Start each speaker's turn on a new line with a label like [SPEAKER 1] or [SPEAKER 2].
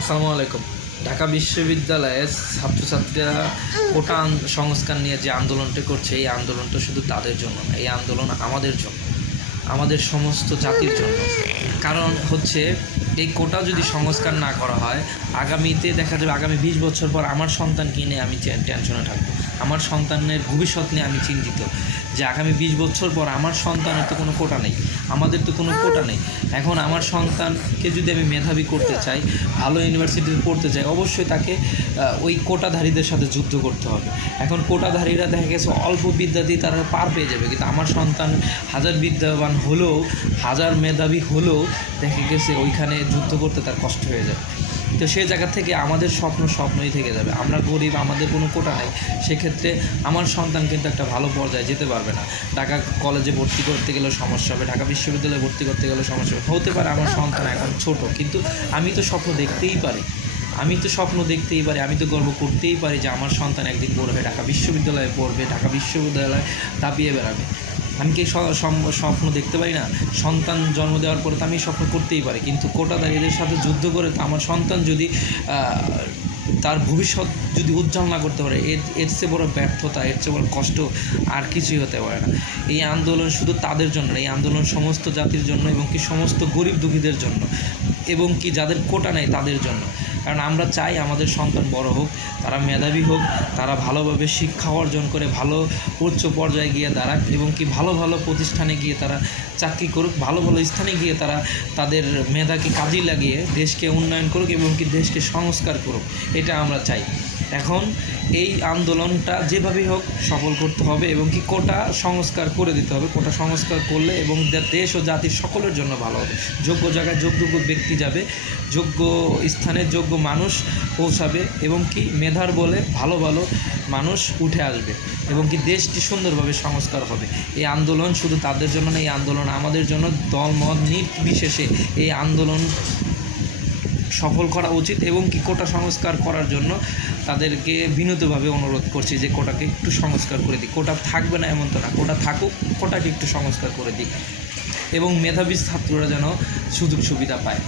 [SPEAKER 1] আসসালামু আলাইকুম। ঢাকা বিশ্ববিদ্যালয়ের ছাত্রছাত্রীরা কোটা সংস্কার নিয়ে যে আন্দোলনটি করছে, এই আন্দোলনটা শুধু তাদের জন্য না, এই আন্দোলন আমাদের জন্য, আমাদের সমস্ত জাতির জন্য। কারণ হচ্ছে, এই কোটা যদি সংস্কার না করা হয়, আগামীতে দেখা যাবে, আগামী বিশ বছর পর আমার সন্তানকে নিয়ে আমি টেনশনে থাকব। আমার সন্তানের ভবিষ্যৎ নিয়ে আমি চিন্তিত। যে আগামী বিশ বছর পর আমার সন্তানের তো কোনো কোটা নেই, আমাদের তো কোনো কোটা নেই। এখন আমার সন্তানকে যদি আমি মেধাবী করতে চাই, ভালো ইউনিভার্সিটিতে পড়তে চাই, অবশ্যই তাকে ওই কোটাধারীদের সাথে যুদ্ধ করতে হবে। এখন কোটাধারীরা দেখা গেছে অল্প বিদ্যা দিয়ে তারা পার পেয়ে যাবে, কিন্তু আমার সন্তান হাজার বিদ্যাবান হলেও, হাজার মেধাবী হলেও দেখা গেছে ওইখানে যুদ্ধ করতে তার কষ্ট হয়ে যাবে। তো সেই জায়গা থেকে আমাদের স্বপ্ন স্বপ্নই থেকে যাবে। আমরা গরিব, আমাদের কোনো কোটা নাই। সেক্ষেত্রে আমার সন্তান কিন্তু একটা ভালো পর্যায়ে যেতে পারবে না। ঢাকা কলেজে ভর্তি করতে গেলেও সমস্যা হবে, ঢাকা বিশ্ববিদ্যালয়ে ভর্তি করতে গেলেও সমস্যা হবে। হতে পারে আমার সন্তান এখন ছোট, কিন্তু আমি তো স্বপ্ন দেখতেই পারি। আমি তো স্বপ্ন দেখতেই পারি, আমি তো গর্ব করতেই পারি যে আমার সন্তান একদিন হয়ে ঢাকা বিশ্ববিদ্যালয়ে পড়বে, ঢাকা বিশ্ববিদ্যালয়ে দাপিয়ে বেড়াবে। আমি কি স্বপ্ন দেখতে পারি না? সন্তান জন্ম দেওয়ার পরে তো আমি স্বপ্ন করতেই পারি। কিন্তু কোটাদারীদের সাথে যুদ্ধ করে তো আমার সন্তান যদি তার ভবিষ্যৎ যদি উজ্জ্বল না করতে পারে, এর এর চেয়ে বড় ব্যর্থতা, এর চেয়ে বড় কষ্ট আর কিছুই হতে পারে না। এই আন্দোলন শুধু তাদের জন্য এই আন্দোলন সমস্ত জাতির জন্য এবং কি সমস্ত গরিব দুঃখীদের জন্য। এবং কি যাদের কোটা নেই তাদের জন্য। কারণ আমরা চাই আমাদের সন্তান বড় হোক, তারা মেধাবী হোক, তারা ভালোভাবে শিক্ষা অর্জন করে ভালো উচ্চ পর্যায়ে গিয়ে দাঁড়াক এবং কি ভালো ভালো প্রতিষ্ঠানে গিয়ে তারা চাকরি করুক, ভালো ভালো স্থানে গিয়ে তারা তাদের মেধাকে কাজে লাগিয়ে দেশকে উন্নয়ন করুক এবং কি দেশকে সংস্কার করুক, এটা আমরা চাই। এখন এই আন্দোলনটা যেভাবেই হোক সফল করতে হবে এবং কি কোটা সংস্কার করে দিতে হবে। কোটা সংস্কার করলে এবং দেশ ও জাতির সকলের জন্য ভালো হবে। যোগ্য জায়গায় যোগ্য ব্যক্তি যাবে। যোগ্য স্থানে যোগ্য মানুষ পৌঁছাবে এবং কি মেধার বলে ভালো ভালো মানুষ উঠে আসবে এবং কি দেশটি সুন্দরভাবে সংস্কার হবে। এই আন্দোলন শুধু তাদের জন্য না, এই আন্দোলন আমাদের জন্য দল, মত নির্বিশেষে এই আন্দোলন সফল করা উচিত এবং কি কোটা সংস্কার করার জন্য তাদেরকে বিনীতভাবে অনুরোধ করছি যে কোটাকে একটু সংস্কার করে দিক। কোটা থাকবে না এমন তো না, কোটা থাকুক, কোটাকে একটু সংস্কার করে দিক। এবং মেধাবী ছাত্ররা যেন সুযোগ সুবিধা পায়।